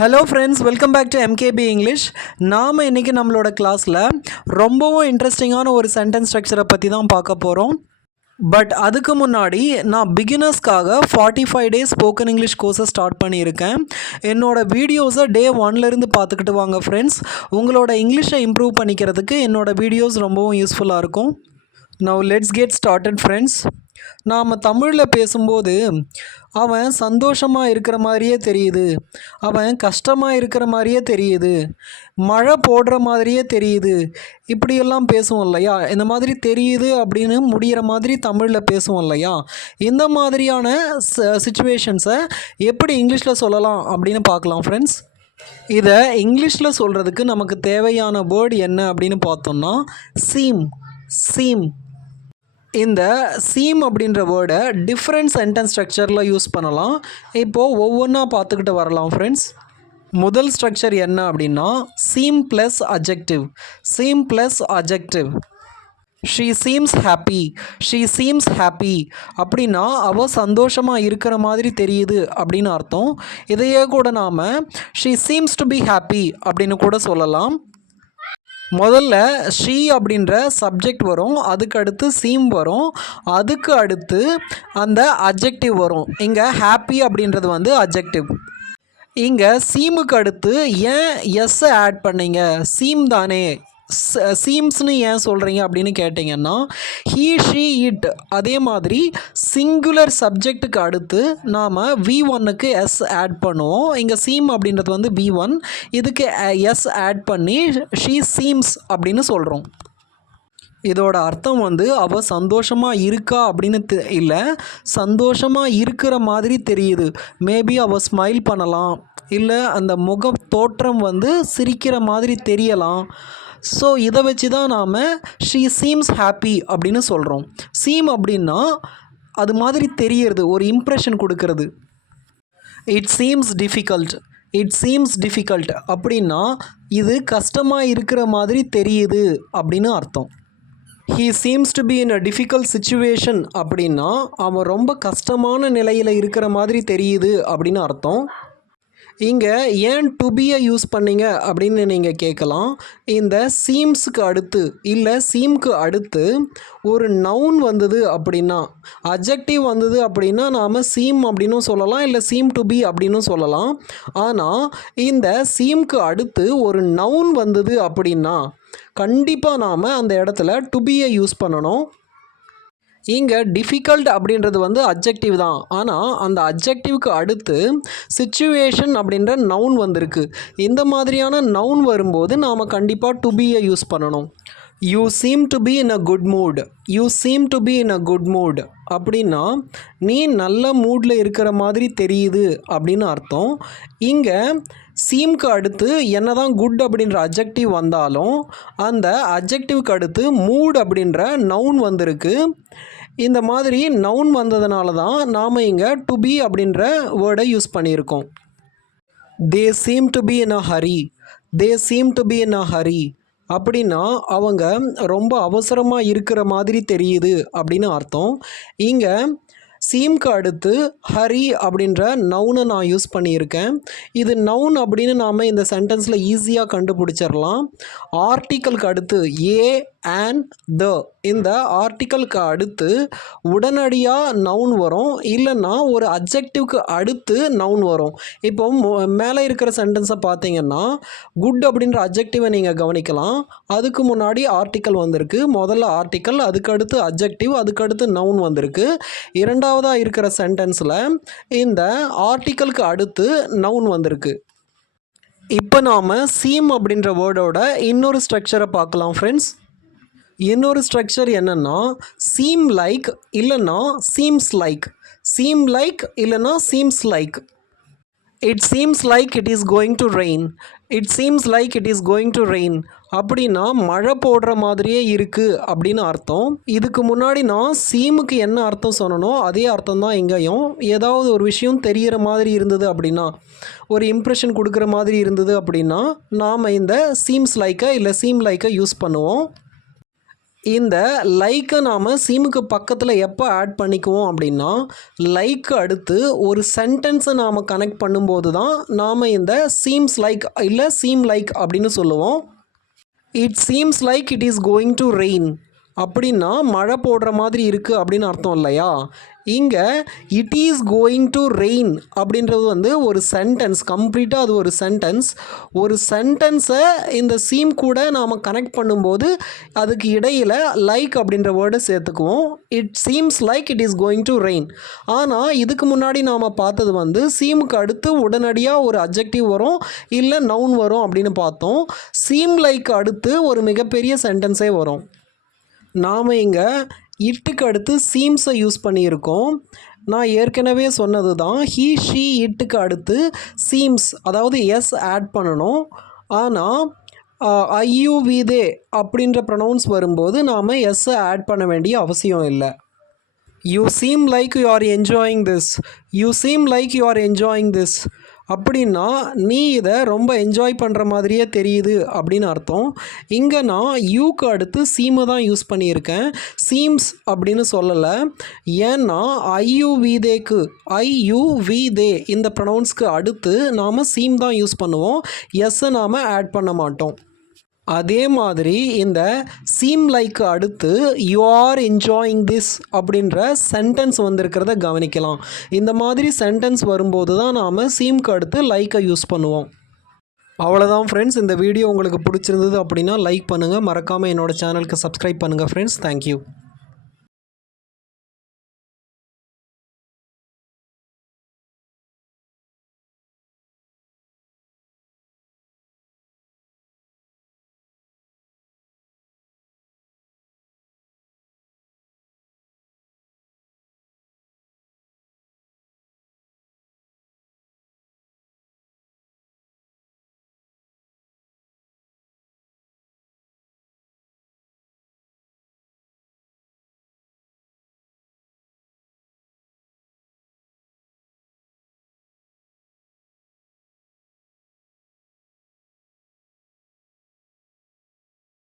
Hello friends, welcome back to MKP English. நாம் இன்றைக்கி நம்மளோட கிளாஸில் ரொம்பவும் இன்ட்ரெஸ்டிங்கான ஒரு சென்டென்ஸ் ஸ்ட்ரக்சரை பற்றி தான் பார்க்க போகிறோம். பட் அதுக்கு முன்னாடி நான் பிகினர்ஸ்க்காக 45 டேஸ் ஸ்போக்கன் இங்கிலீஷ் கோர்ஸை ஸ்டார்ட் பண்ணியிருக்கேன். என்னோடய வீடியோஸை டே 1லேருந்து பார்த்துக்கிட்டு வாங்க ஃப்ரெண்ட்ஸ். உங்களோட இங்கிலீஷை இம்ப்ரூவ் பண்ணிக்கிறதுக்கு என்னோடய வீடியோஸ் ரொம்பவும் யூஸ்ஃபுல்லாக இருக்கும். Now let's get started friends. நாம் தமிழில் பேசும்போது அவன் சந்தோஷமாக இருக்கிற மாதிரியே தெரியுது, அவன் கஷ்டமாக இருக்கிற மாதிரியே தெரியுது, மழை போடுற மாதிரியே தெரியுது, இப்படியெல்லாம் பேசுவோம் இல்லையா? இந்த மாதிரி தெரியுது அப்படின்னு முடிகிற மாதிரி தமிழில் பேசுவோம் இல்லையா? இந்த மாதிரியான சிச்சுவேஷன்ஸை எப்படி இங்கிலீஷில் சொல்லலாம் அப்படின்னு பார்க்கலாம் ஃப்ரெண்ட்ஸ். இதை இங்கிலீஷில் சொல்கிறதுக்கு நமக்கு தேவையான வேர்டு என்ன அப்படின்னு பார்த்தோம்னா சீம். இந்த சீம் அப்படின்ற வேர்டை டிஃப்ரெண்ட் சென்டென்ஸ் ஸ்ட்ரக்சரில் யூஸ் பண்ணலாம். இப்போது ஒவ்வொன்றா பார்த்துக்கிட்டு வரலாம் ஃப்ரெண்ட்ஸ். முதல் ஸ்ட்ரக்சர் என்ன அப்படின்னா seem plus adjective. She seems happy அப்படின்னா அவள் சந்தோஷமாக இருக்கிற மாதிரி தெரியுது அப்படின்னு அர்த்தம். இதையே கூட நாம் she seems to be happy அப்படின்னு கூட சொல்லலாம். முதல்ல ஷீ அப்படின்ற சப்ஜெக்ட் வரும், அதுக்கு அடுத்து சீம் வரும், அதுக்கு அடுத்து அந்த அட்ஜெக்டிவ் வரும். இங்கே ஹாப்பி அப்படின்றது வந்து அட்ஜெக்டிவ். இங்கே சீமுக்கு அடுத்து ஏன் எஸ்ஸை ஆட் பண்ணீங்க? சீம் தானே, சீம்ஸ்னு ஏன் சொல்கிறீங்க அப்படின்னு கேட்டிங்கன்னா ஹீ ஷீ இட். அதே மாதிரி சிங்குலர் சப்ஜெக்ட்டுக்கு அடுத்து நாம் V1க்கு எஸ் ஆட் பண்ணுவோம். இங்கே சீம் அப்படின்றது வந்து V1, இதுக்கு எஸ் ஆட் பண்ணி ஷீ சீம்ஸ் அப்படின்னு சொல்கிறோம். இதோட அர்த்தம் வந்து அவள் சந்தோஷமாக இருக்கா அப்படின்னு இல்லை, சந்தோஷமாக இருக்கிற மாதிரி தெரியுது. மேபி அவள் ஸ்மைல் பண்ணலாம், இல்லை அந்த முக தோற்றம் வந்து சிரிக்கிற மாதிரி தெரியலாம். ஸோ இதை வச்சு தான் நாம் ஷீ சீம்ஸ் ஹாப்பி அப்படின்னு சொல்கிறோம். சீம் அப்படின்னா அது மாதிரி தெரியறது, ஒரு இம்ப்ரெஷன் கொடுக்கறது. இட் சீம்ஸ் டிஃபிகல்ட் அப்படின்னா இது கஷ்டமாக இருக்கிற மாதிரி தெரியுது அப்படின்னு அர்த்தம். He seems to be in a difficult situation அப்படின்னா அவன் ரொம்ப கஷ்டமான நிலையில் இருக்கிற மாதிரி தெரியுது அப்படின்னு அர்த்தம். இங்கே ஏன் டு பியை யூஸ் பண்ணிங்க அப்படின்னு நீங்கள் கேட்கலாம். இந்த சீம்ஸுக்கு அடுத்து இல்லை சீம்க்கு அடுத்து ஒரு நவுன் வந்தது அப்படின்னா, அட்ஜெக்டிவ் வந்தது அப்படின்னா நாம் சீம் அப்படின்னும் சொல்லலாம், இல்லை சீம் டு பி அப்படின்னும் சொல்லலாம். ஆனால் இந்த சீம்க்கு அடுத்து ஒரு நவுன் வந்தது அப்படின்னா கண்டிப்பாக நாம் அந்த இடத்துல டு பியை யூஸ் பண்ணணும். இங்கே டிஃபிகல்ட் அப்படின்றது வந்து அட்ஜெக்டிவ் தான், ஆனால் அந்த அட்ஜெக்டிவ்க்கு அடுத்து சிச்சுவேஷன் அப்படின்ற நவுன் வந்திருக்கு. இந்த மாதிரியான நவுன் வரும்போது நாம் கண்டிப்பாக டு பியை யூஸ் பண்ணணும். You seam to be in a good mood அப்படின்னா நீ நல்ல மூடில் இருக்கிற மாதிரி தெரியுது அப்படின்னு அர்த்தம். இங்கே சீம்க்கு அடுத்து என்ன தான் குட் அப்படின்ற அட்ஜெக்டிவ் வந்தாலும் அந்த அட்ஜெக்டிவ்க்கு அடுத்து மூட் அப்படின்ற நவுன் வந்திருக்கு. இந்த மாதிரி நவுன் வந்ததுனால தான் நாம் இங்கே டு பி அப்படின்ற வேர்டை யூஸ் பண்ணியிருக்கோம். They seem to be in a hurry அப்படின்னா அவங்க ரொம்ப அவசரமாக இருக்கிற மாதிரி தெரியுது அப்படின்னு அர்த்தம். இங்கே சீம்க்கு அடுத்து ஹரி அப்படின்ற நவுனை நான் யூஸ் பண்ணியிருக்கேன். இது நவுன் அப்படின்னு நாம் இந்த சென்டென்ஸில் ஈஸியாக கண்டுபிடிச்சிடலாம். ஆர்டிக்கலுக்கு அடுத்து ஏ அண்ட் த, இந்த ஆர்டிக்கலுக்கு அடுத்து உடனடியாக நவுன் வரும், இல்லைன்னா ஒரு அட்ஜெக்டிவ்க்கு அடுத்து நவுன் வரும். இப்போ மேலே இருக்கிற சென்டென்ஸை பார்த்தீங்கன்னா குட் அப்படின்ற அட்ஜெக்டிவை நீங்கள் கவனிக்கலாம். அதுக்கு முன்னாடி ஆர்டிக்கல் வந்திருக்கு, முதல்ல ஆர்டிக்கல், அதுக்கு அடுத்து அட்ஜெக்டிவ், அதுக்கு அடுத்து நவுன் வந்திருக்கு. இரண்டாவதாக இருக்கிற சென்டென்ஸில் இந்த ஆர்டிக்கலுக்கு அடுத்து நவுன் வந்திருக்கு. இப்போ நாம் சீம் அப்படின்ற வேர்டோட இன்னொரு ஸ்ட்ரக்சரை பார்க்கலாம் ஃப்ரெண்ட்ஸ். இன்னொரு ஸ்ட்ரக்சர் என்னென்னா சீம் லைக் இல்லைன்னா seems like. It seems like it is going to rain அப்படின்னா மழை போடுற மாதிரியே இருக்குது அப்படின்னு அர்த்தம். இதுக்கு முன்னாடி நான் சீமுக்கு என்ன அர்த்தம் சொன்னனோ அதே அர்த்தம் தான் இங்கேயும். ஏதாவது ஒரு விஷயம் தெரிகிற மாதிரி இருந்தது அப்படின்னா, ஒரு இம்ப்ரெஷன் கொடுக்குற மாதிரி இருந்தது அப்படின்னா நாம் இந்த சீம்ஸ் லைக்கை இல்லை சீம் லைக்கை யூஸ் பண்ணுவோம். இந்த லைக்கை நாம் சீமுக்கு பக்கத்தில் எப்போ ஆட் பண்ணிக்குவோம் அப்படின்னா, லைக்கு அடுத்து ஒரு சென்டென்ஸை நாம் கனெக்ட் பண்ணும்போது தான் நாம் இந்த சீம்ஸ் லைக் இல்லை சீம் லைக் அப்படின்னு சொல்லுவோம். It seems like it is going to rain அப்படின்னா மழை போடுற மாதிரி இருக்குது அப்படின்னு அர்த்தம் இல்லையா? இங்கே it is going to rain அப்படின்றது வந்து ஒரு சென்டென்ஸ், கம்ப்ளீட்டாக அது ஒரு சென்டென்ஸ். ஒரு சென்டென்ஸை இந்த சீம் கூட நாம் கனெக்ட் பண்ணும்போது அதுக்கு இடையில் லைக் அப்படின்ற வேர்டை சேர்த்துக்குவோம். It seems like it is going to rain. ஆனால் இதுக்கு முன்னாடி நாம் பார்த்தது வந்து சீமுக்கு அடுத்து உடனடியாக ஒரு அட்ஜெக்டிவ் வரும் இல்லை நவுன் வரும் அப்படின்னு பார்த்தோம். சீம் லைக் அடுத்து ஒரு மிகப்பெரிய சென்டென்ஸே வரும். நாம் இங்கே இட்டுக்கு அடுத்து சீம்ஸை யூஸ் பண்ணியிருக்கோம். நான் ஏற்கனவே சொன்னது தான், ஹீ ஷீ இட்டுக்கு அடுத்து சீம்ஸ் அதாவது எஸ் ஆட் பண்ணணும். ஆனால் ஐயூ வி தே அப்படின்ற ப்ரொனவுன்ஸ் வரும்போது நாம் எஸ்ஸை ஆட் பண்ண வேண்டிய அவசியம் இல்லை. You seem like you are enjoying this, you seem like you are enjoying this அப்படின்னா நீ இதை ரொம்ப என்ஜாய் பண்ணுற மாதிரியே தெரியுது அப்படின்னு அர்த்தம். இங்கே நான் யூக்கு அடுத்து சீமை தான் யூஸ் பண்ணியிருக்கேன், சீம்ஸ் அப்படின்னு சொல்லலை. ஏன்னா ஐயுவிதேக்கு ஐயுவிதே இந்த ப்ரொனவுன்ஸ்க்கு அடுத்து நாம் சீம் தான் யூஸ் பண்ணுவோம், எஸ்ஸை நாம் ஆட் பண்ண மாட்டோம். அதே மாதிரி இந்த சீம் லைக்கு அடுத்து யூ ஆர் என்ஜாயிங் திஸ் அப்படின்ற சென்டென்ஸ் வந்திருக்கிறத கவனிக்கலாம். இந்த மாதிரி சென்டென்ஸ் வரும்போது தான் நாம் சீம்க்கு அடுத்து லைக்கை யூஸ் பண்ணுவோம். அவ்வளோதான் ஃப்ரெண்ட்ஸ். இந்த வீடியோ உங்களுக்கு பிடிச்சிருந்தது அப்படின்னா லைக் பண்ணுங்கள், மறக்காமல் என்னோடய சேனலுக்கு சப்ஸ்கிரைப் பண்ணுங்கள் ஃப்ரெண்ட்ஸ். தேங்க்யூ.